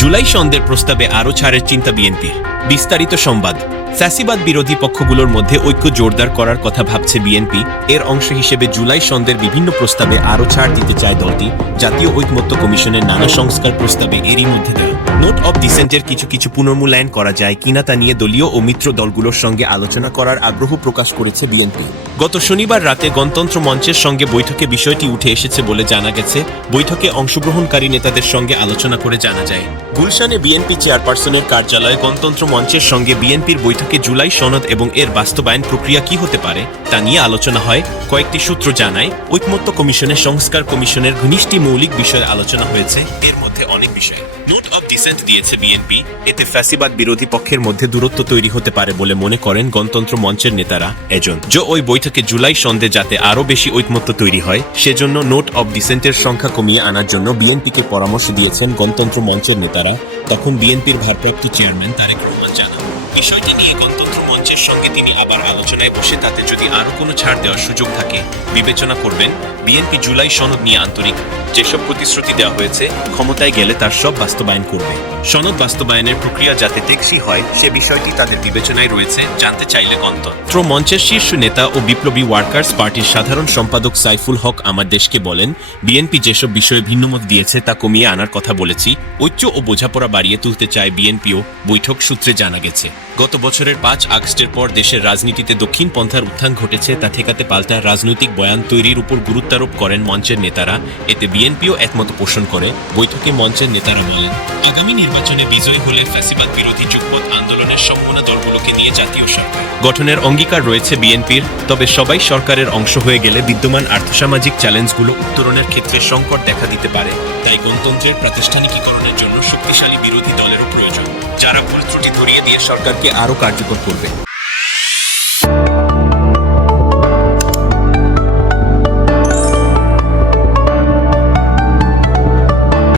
জুলাই সন্ধ্যের প্রস্তাবে আরও ছাড়ের চিন্তা বিএনপির। বিস্তারিত সংবাদ। ফ্যাসিবাদ বিরোধী পক্ষগুলোর মধ্যে ঐক্য জোরদার করার কথা ভাবছে বিএনপি। এর অংশ হিসেবে জুলাই সন্দের বিভিন্ন প্রস্তাবে আরও ছাড় দিতে চায় দলটি। জাতীয় ঐকমত্য কমিশনের নানা সংস্কার প্রস্তাবে এরই মধ্যে দেয় নোট অব ডিসেন্টের কিছু কিছু পুনর্মূল্যায়ন করা যায় কিনা তা নিয়ে দলীয় ও মিত্র দলগুলোর সঙ্গে আলোচনা করার আগ্রহ প্রকাশ করেছে বিএনপি। গত শনিবার রাতে গণতন্ত্র মঞ্চের সঙ্গে বৈঠকে বিষয়টি উঠে এসেছে বলে জানা গেছে। বৈঠকে অংশগ্রহণকারী নেতাদের সঙ্গে আলোচনা করে জানা যায়। গুলশানে বিএনপি চেয়ারপারসনের কার্যালয়ে গণতন্ত্র মঞ্চের সঙ্গে বিএনপির বৈঠকে জুলাই সনদ এবং এর বাস্তবায়ন প্রক্রিয়া কি হতে পারে, তা নিয়ে আলোচনা হয়, কয়েকটি সূত্র জানায়, ঐকমত্য কমিশনের সংস্কার কমিশনের ঘনিষ্ঠি মৌলিক বিষয়ে আলোচনা হয়েছে, এর মধ্যে অনেক বিষয়। নোট অব ডিসেন্ট দিয়েছে বিএনপি, এতে ফ্যাসিবাদ বিরোধী পক্ষের মধ্যে দূরত্ব তৈরি হতে পারে বলে মনে করেন গণতন্ত্র মঞ্চের নেতারা, এজন। যে ওই বৈঠকে জুলাই সন্ধে যাতে আরও বেশি ঐকমত্য তৈরি হয়, সেজন্য নোট অব ডিসেন্টের সংখ্যা কমিয়ে আনার জন্য বিএনপিকে পরামর্শ দিয়েছেন গণতন্ত্র মঞ্চের নেতারা, তখন বিএনপির ভারপ্রাপ্ত চেয়ারম্যান তারেক রহমান জানান বিষয়টি নিয়ে গণতন্ত্র মঞ্চের সঙ্গে তিনি আবার আলোচনায় বসে, তাতে যদি আরও কোনো ছাড় দেওয়ার সুযোগ থাকে, বিবেচনা করবেন বিএনপি জুলাই সনদ নিয়ে আন্তরিক যেসব প্রতিশ্রুতি দেওয়া হয়েছে, ক্ষমতায় গেলে তার সব বাস্তবায়ন করবে। সনদ বাস্তবায়নের প্রক্রিয়া যাতে টেকসই হয়, সে বিষয়টি তাদের বিবেচনায় রয়েছে, জানতে চাইলে গণতন্ত্র মঞ্চের শীর্ষ নেতা ও বিপ্লবী ওয়ার্কার্স পার্টির সাধারণ সম্পাদক সাইফুল হক আমার দেশকে বলেন, বিএনপি যেসব বিষয়ে ভিন্নমত দিয়েছে তা কমিয়ে আনার কথা বলেছি ঐক্য ও বোঝাপড়া বাড়িয়ে তুলতে চায় বিএনপিও, বৈঠক সূত্রে জানা গেছে। গত বছরের পাঁচ আগস্টের পর দেশের রাজনীতিতে দক্ষিণ পন্থার উত্থান ঘটেছে, তা ঠেকাতে পাল্টা রাজনৈতিক বয়ান তৈরির উপর গুরুত্বারোপ করেন মঞ্চের নেতারা, এতে বিএনপিও একমত পোষণ করে, বৈঠকে মঞ্চের নেতারা বলেন, আগামী নির্বাচনে বিজয়ী হলে ফ্যাসিবাদ বিরোধী যুগপথ আন্দোলনের সম্ভাবনা দলগুলোকে নিয়ে জাতীয় সরকার। গঠনের অঙ্গীকার রয়েছে বিএনপির তবে সবাই সরকারের অংশ হয়ে গেলে বিদ্যমান আর্থসামাজিক চ্যালেঞ্জগুলো উত্তরণের ক্ষেত্রে সংকট দেখা দিতে পারে। তাই গণতন্ত্রের প্রাতিষ্ঠানিকীকরণের জন্য শক্তিশালী বিরোধী দলেরও প্রয়োজন যারা ভুল ত্রুটি ধরিয়ে দিয়ে সরকারকে আরও কার্যকর করবে।